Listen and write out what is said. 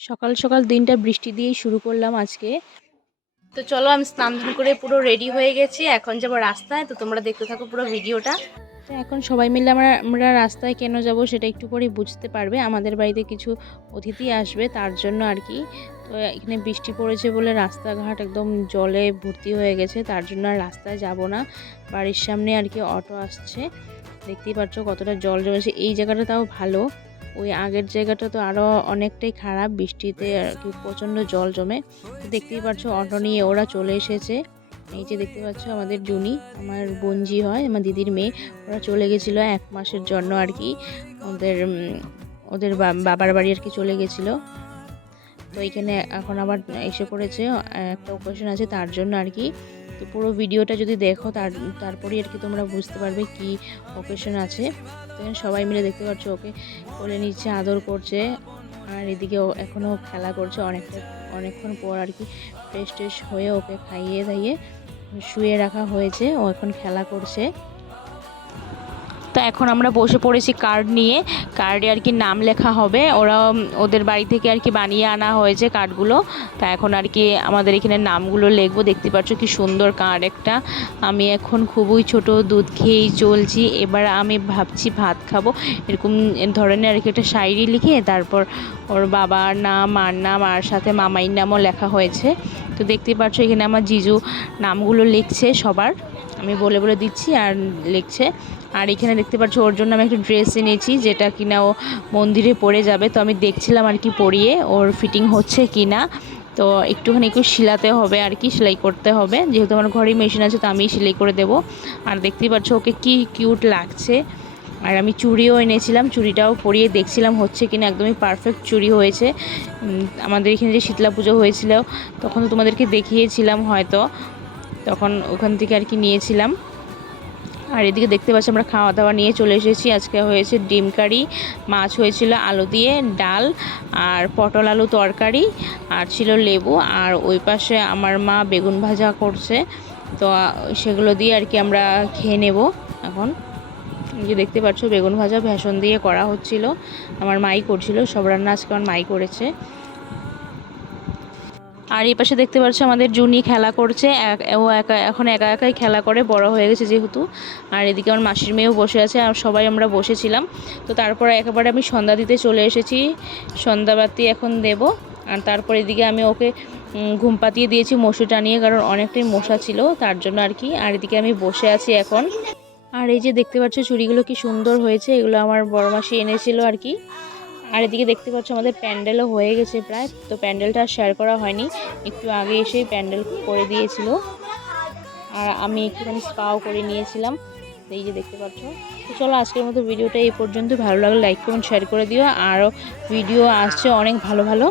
সকাল সকাল দিনটা বৃষ্টি দিয়েই শুরু করলাম আজকে। তো চলো, আমি স্নান ধান করে পুরো রেডি হয়ে গেছি, এখন যাবো রাস্তায়। তো তোমরা দেখতে থাকো পুরো ভিডিওটা। তো এখন সবাই মিলে আমরা রাস্তায় কেন যাব সেটা একটু পরেই বুঝতে পারবে। আমাদের বাড়িতে কিছু অতিথি আসবে, তার জন্য আর কি। তো এখানে বৃষ্টি পড়েছে বলে রাস্তাঘাট একদম জলে ভর্তি হয়ে গেছে, তার জন্য আর রাস্তায় যাব না। বাড়ির সামনে আর কি অটো আসছে, দেখতেই পাচ্ছ কতটা জল জমেছে। এই জায়গাটা তাও ভালো, ওই আগের জায়গাটা তো আরও অনেকটাই খারাপ, বৃষ্টিতে আর কি প্রচণ্ড জল জমে। তো দেখতেই পাচ্ছ অটো নিয়ে ওরা চলে এসেছে। এই যে দেখতে পাচ্ছ আমাদের জুনি, আমার বোনজি হয়, আমার দিদির মেয়ে। ওরা চলে গেছিলো 1 মাসের জন্য আর কি, ওদের ওদের বাবার বাড়ি আর কি চলে গেছিলো। তো এইখানে এখন আবার এসে পড়েছে, একটা অকেশন আছে তার জন্য আর কি। তো পুরো ভিডিওটা যদি দেখো তারপরেই আর কি তোমরা বুঝতে পারবে কি অকেশন আছে। তো সবাই মিলে দেখতে পাচ্ছ ওকে কোলে নিচ্ছে, আদর করছে। আর এদিকে ও এখনও খেলা করছে, অনেকক্ষণ পর আর কি ফ্রেশ ট্রেশ হয়ে ওকে খাইয়ে দাইয়ে শুয়ে রাখা হয়েছে, ও এখন খেলা করছে। তো এখন আমরা বসে পড়েছি কার্ড নিয়ে, কার্ডে আর কি নাম লেখা হবে। ওরা ওদের বাড়ি থেকে আর কি বানিয়ে আনা হয়েছে কার্ডগুলো। তা এখন আর কি আমাদের এখানে নামগুলো লিখবো। দেখতে পাচ্ছ কি সুন্দর কার্ড একটা। আমি এখন খুবই ছোট, দুধ খেয়েই চলছি, এবার আমি ভাবছি ভাত খাবো, এরকম ধরনের আর কি একটা শায়রি লিখে তারপর ওর বাবার নাম, মার নাম, আর সাথে মামাইর নামও লেখা হয়েছে। তো দেখতেই পাচ্ছ এখানে আমার জিজু নামগুলো লিখছে সবার, আমি বলে বলে দিচ্ছি আর লিখছে। আর এখানে দেখতে পাচ্ছ ওর জন্য আমি একটা ড্রেস এনেছি, যেটা কিনা ও মন্দিরে পরে যাবে। তো আমি দেখছিলাম আর কি পরিয়ে ওর ফিটিং হচ্ছে কি না। তো একটু সিলাতে হবে আর কি, সেলাই করতে হবে, যেহেতু আমার ঘরেই মেশিন আছে তো আমি সেলাই করে দেব। আর দেখতেই পাচ্ছ ওকে কি কিউট লাগছে। আর আমি চুড়িও এনেছিলাম, চুড়িটাও পরিয়ে দেখছিলাম হচ্ছে কিনা, একদমই পারফেক্ট চুড়ি হয়েছে। আমাদের এখানে যে শীতলা পুজো হয়েছিল তখন তো তোমাদেরকে দেখিয়েছিলাম হয়তো, তখন ওখান থেকে আর কি নিয়েছিলাম। আর এদিকে দেখতে পাচ্ছি আমরা খাওয়া দাওয়া নিয়ে চলে এসেছি। আজকে হয়েছে ডিম কারি, মাছ হয়েছিল আলু দিয়ে, ডাল আর পটল আলু তরকারি, আর ছিল লেবু। আর ওই পাশে আমার মা বেগুন ভাজা করছে, তো সেগুলো দিয়ে আর কি আমরা খেয়ে নেব এখন। এই যে দেখতে পাচ্ছ বেগুন ভাজা ভেষণ দিয়ে করা হচ্ছিল, আমার মাই করছিল, সব রান্না আজকে আমার মাই করেছে। আর এই পাশে দেখতে পাচ্ছ আমাদের জুনি খেলা করছে, ও এখন একা একাই খেলা করে, বড় হয়ে গেছে যেহেতু। আর এদিকে আমার মাসির মেয়েও বসে আছে, আর সবাই আমরা বসেছিলাম। তো তারপরে একেবারে আমি সন্ধ্যা দিতে চলে এসেছি, সন্ধ্যাবাতি এখন দেব। আর তারপর এদিকে আমি ওকে ঘুম পাতিয়ে দিয়েছি মশু টানিয়ে, কারণ অনেকটাই মশা ছিল তার জন্য আর কি। আর এদিকে আমি বসে আছি এখন। আর এই যে দেখতে পাচ্ছ চুড়িগুলো কি সুন্দর হয়েছে, এগুলো আমার বড় মাসি এনেছিল আর কি। আর এদিকে দেখতে পাচ্ছ আমাদের প্যান্ডেলও হয়ে গেছে প্রায়, তো প্যান্ডেলটা শেয়ার করা হয়নি, একটু আগে এসেই প্যান্ডেল করে দিয়েছিল। আর আমি একটুখানি স্পাও করে নিয়েছিলাম, এই যে দেখতে পাচ্ছ। তো চলো আজকের মতো ভিডিওটা এই পর্যন্ত, ভালো লাগলে লাইক কমেন্ট শেয়ার করে দিও, আরও ভিডিও আসছে অনেক ভালো ভালো।